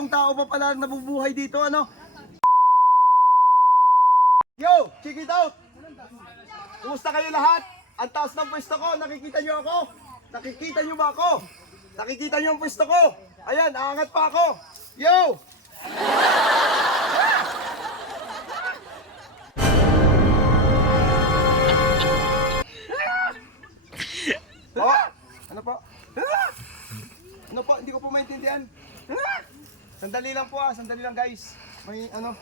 ganitong tao pa pala nabubuhay dito, ano? Yo, check it out! Kumusta kayo lahat? Ang taas ng pwesto ko, nakikita nyo ako? Nakikita nyo ba ako? Nakikita nyo ang pwesto ko? Ayan, aangat pa ako! Yo! Po? Ano po? Ano po? Hindi ko po maintindihan. Sandali lang po sandali lang guys. May ano?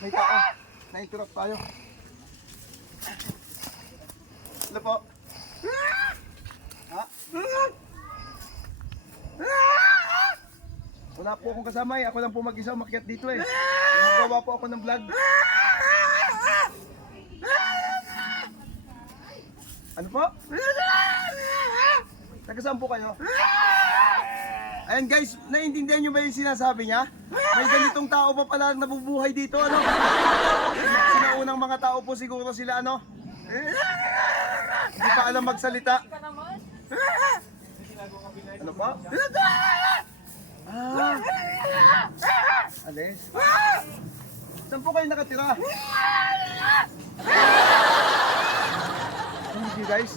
May tao. Na-interrupt tayo. Ano po? Ha? Wala po akong kasama Ako lang po mag-isa umakyat dito Magawa po ako ng vlog. Ano po? Taga saan po kayo? Ayan guys, naiintindihan nyo ba yung sinasabi niya? May ganitong tao pa pala nabubuhay dito, ano? Sinaunang mga tao po siguro sila, ano? Hindi pa alam magsalita. Ano po? Alis? Saan po kayo nakatira? Hindi guys,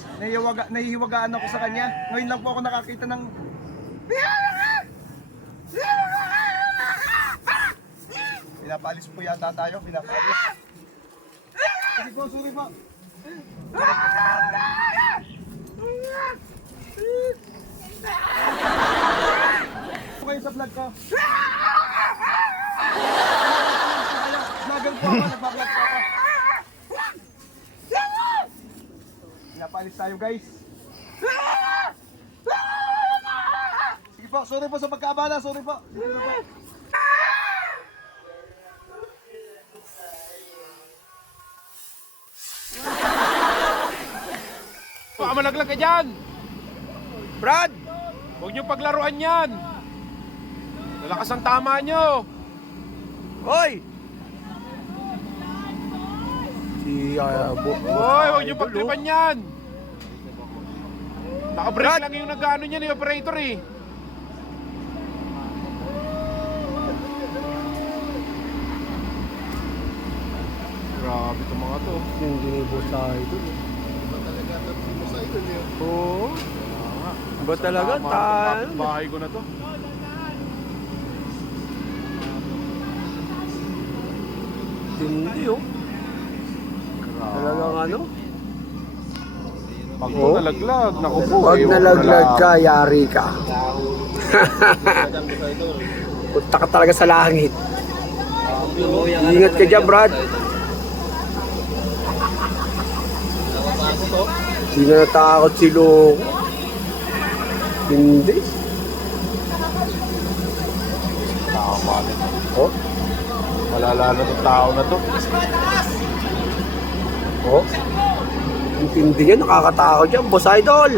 nahihiwagaan ako sa kanya. Ngayon lang po ako nakakita ng... Pinapaalis po yata tayo, pinapaalis. Sige po, sorry po. Ito kayo sa vlog ko. Vlogger po ako, nagbablog po ako. Pinapaalis tayo guys. Sige po, sorry po sa pagkaabala, sorry po. Sige na po. Baka malaglag ka dyan! Brad! Huwag niyo paglaruan yan! Lalakas ang tama niyo! Hoy! Hoy, huwag niyo pagtripan yan! Naka-break lang yung nag-ano niyan yung operator eh. Grabe itong mga to. Yung ginibos sa idol. Oo. Ba talaga? Bahay ko na to. Hindi oh. Talagang ano? Pag nalaglag, naku po. Pag nalaglag ka, yari ka. Punta ka talaga sa langit. Ingat ka dyan, Brad. Hindi na natakot si Loko. Hindi. Tama din. Oh? Malala na itong tao na to. Oh? Intindi niya, nakakatakot dyan, Boss Idol.